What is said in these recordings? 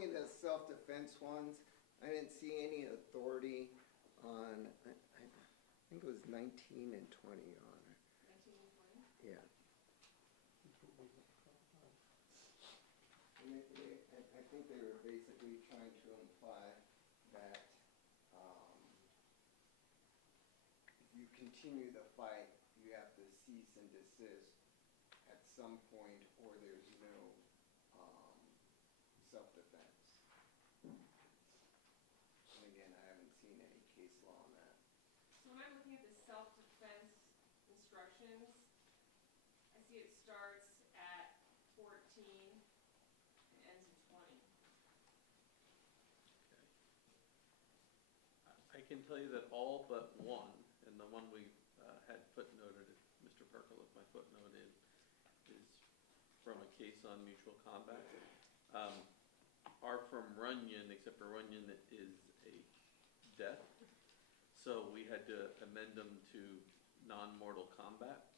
20 of the self-defense ones, I didn't see any authority on, I think it was 19 and 20, Your Honor. 19 and 20? Yeah. And I think they were basically trying to imply that if you continue the fight, you have to cease and desist at some point, or there's no self-defense. And again, I haven't seen any case law on that. So when I'm looking at the self-defense instructions, I see it starts at 14 and ends in 20. I can tell you that all but one, and the one we had footnoted, Mr. Perkle, if my footnote is from a case on mutual combat, are from Runyon, except for Runyon is a death. So we had to amend them to non-mortal combat.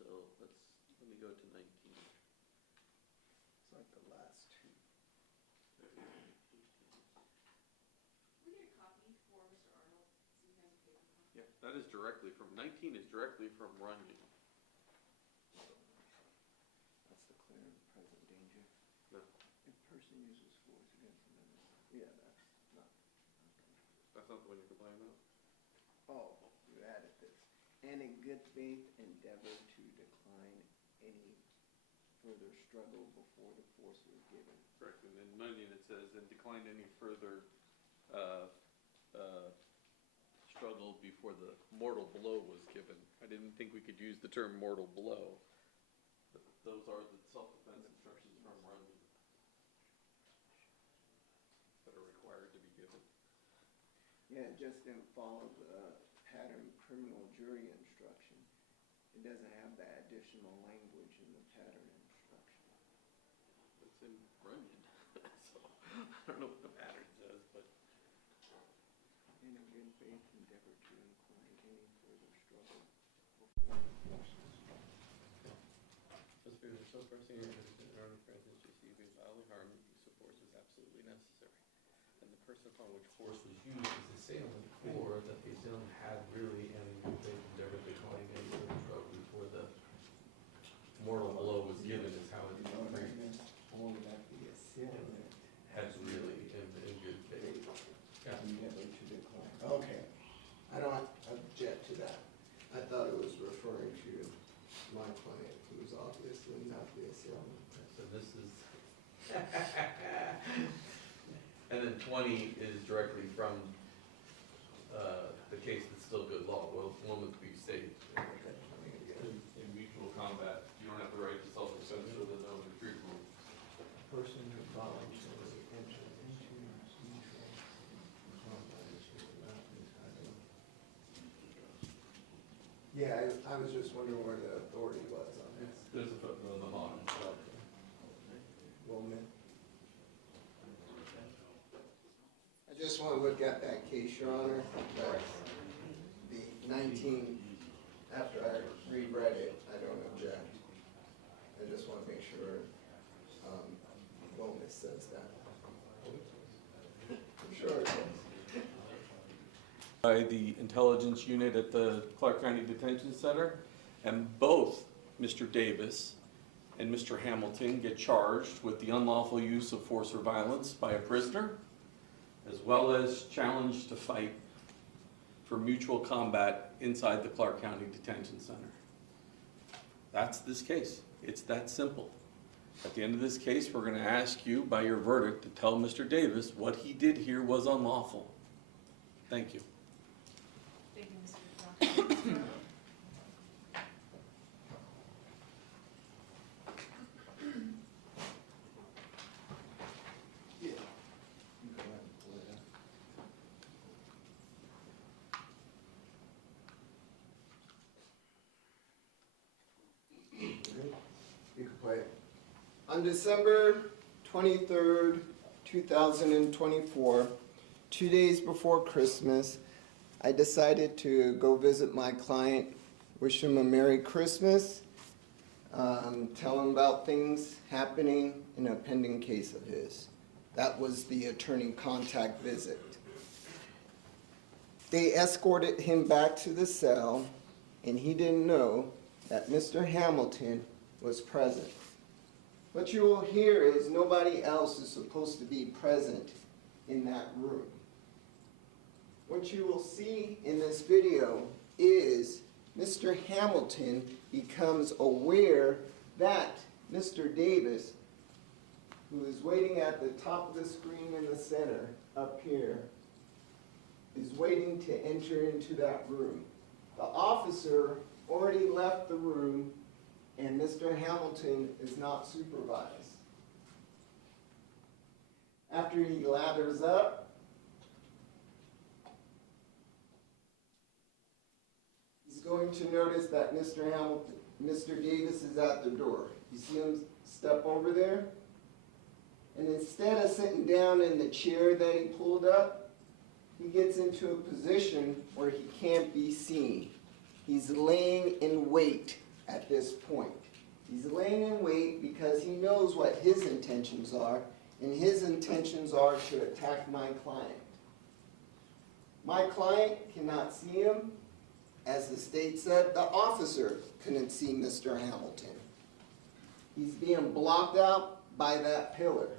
So let me go to 19. It's like the last two. We get a copy for Mr. Arnold, so he has a paper copy. Yeah, that is directly from, 19 is directly from Runyon. That's the clear and present danger. No. If person uses force against another. Yeah, that's not. That's not the one you're complaining about? Oh, you added this. And in good faith endeavor to decline any further struggle before the force was given. Correct, and in Runyon it says, and decline any further struggle before the mortal blow was given. I didn't think we could use the term mortal blow. But those are the self-defense instructions from Runyon that are required to be given. Yeah, it just didn't follow the pattern criminal jury instruction. It doesn't have that additional language in the pattern instruction. It's in Runyon, so I don't know what the pattern says, but. And in good faith endeavor to incline any further struggle before the force was given. So pressing your in order for instance to receive bodily harm, use of force is absolutely necessary. And the person upon which force was used is the assailant, or that the assailant had really and in good faith endeavored to decline any further struggle before the mortal blow was given is how it's read. Or that the assailant Has really in good faith. Yeah. endeavor to decline. Okay. I don't object to that. I thought it was referring to my client, who is obviously not the assailant. So this is, and then 20 is directly from the case that's still good law. Well, one would be safe. In mutual combat, you don't have the right to self-defense or the no retreat rule. Person who voluntarily enters into mutual combat is not entitled. Yeah, I was just wondering where the authority was on this. There's a footnote on the bottom. Woman. I just want to look at that case, Your Honor. The 19, after I reread it, I don't object. I just want to make sure Wellness says that. I'm sure it does. By the intelligence unit at the Clark County Detention Center, and both Mr. Davis and Mr. Hamilton get charged with the unlawful use of force or violence by a prisoner, as well as challenged to fight for mutual combat inside the Clark County Detention Center. That's this case. It's that simple. At the end of this case, we're going to ask you, by your verdict, to tell Mr. Davis what he did here was unlawful. Thank you. Thank you, Mr. Doctor. Yeah. You go ahead and pull it up. Good. You can play it. On December 23rd, 2024, 2 days before Christmas, I decided to go visit my client, wish him a Merry Christmas, tell him about things happening in a pending case of his. That was the attorney contact visit. They escorted him back to the cell, and he didn't know that Mr. Hamilton was present. What you will hear is nobody else is supposed to be present in that room. What you will see in this video is Mr. Hamilton becomes aware that Mr. Davis, who is waiting at the top of the screen in the center up here, is waiting to enter into that room. The officer already left the room, and Mr. Hamilton is not supervised. After he lathers up, he's going to notice that Mr. Davis is at the door. You see him step over there? And instead of sitting down in the chair that he pulled up, he gets into a position where he can't be seen. He's laying in wait at this point. He's laying in wait because he knows what his intentions are, and his intentions are to attack my client. My client cannot see him. As the state said, the officer couldn't see Mr. Hamilton. He's being blocked out by that pillar.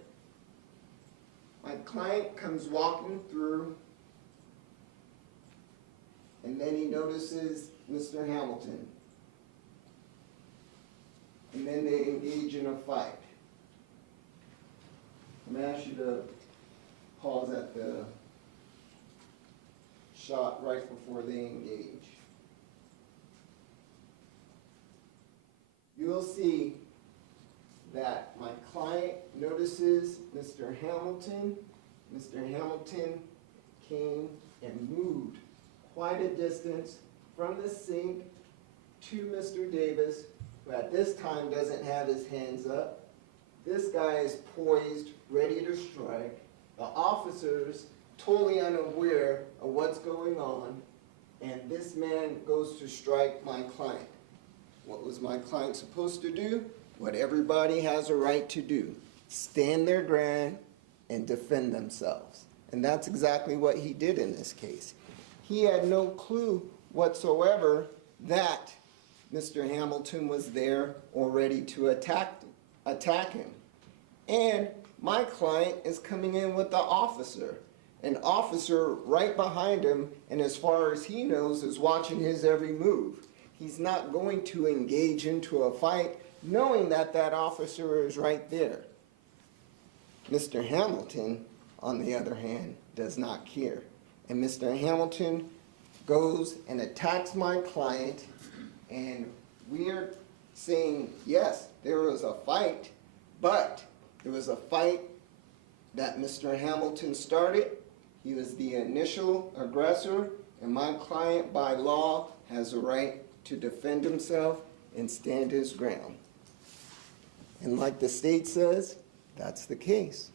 My client comes walking through, and then he notices Mr. Hamilton. And then they engage in a fight. I'm going to ask you to pause at the shot right before they engage. You'll see that my client notices Mr. Hamilton. Mr. Hamilton came and moved quite a distance from the sink to Mr. Davis, who at this time doesn't have his hands up. This guy is poised, ready to strike. The officer's totally unaware of what's going on, and this man goes to strike my client. What was my client supposed to do? What everybody has a right to do: stand their ground and defend themselves. And that's exactly what he did in this case. He had no clue whatsoever that Mr. Hamilton was there or ready to attack him. And my client is coming in with the officer. An officer right behind him, and as far as he knows, is watching his every move. He's not going to engage into a fight knowing that that officer is right there. Mr. Hamilton, on the other hand, does not care. And Mr. Hamilton goes and attacks my client, and we're saying, yes, there was a fight, but it was a fight that Mr. Hamilton started. He was the initial aggressor, and my client, by law, has a right to defend himself and stand his ground. And like the state says, that's the case.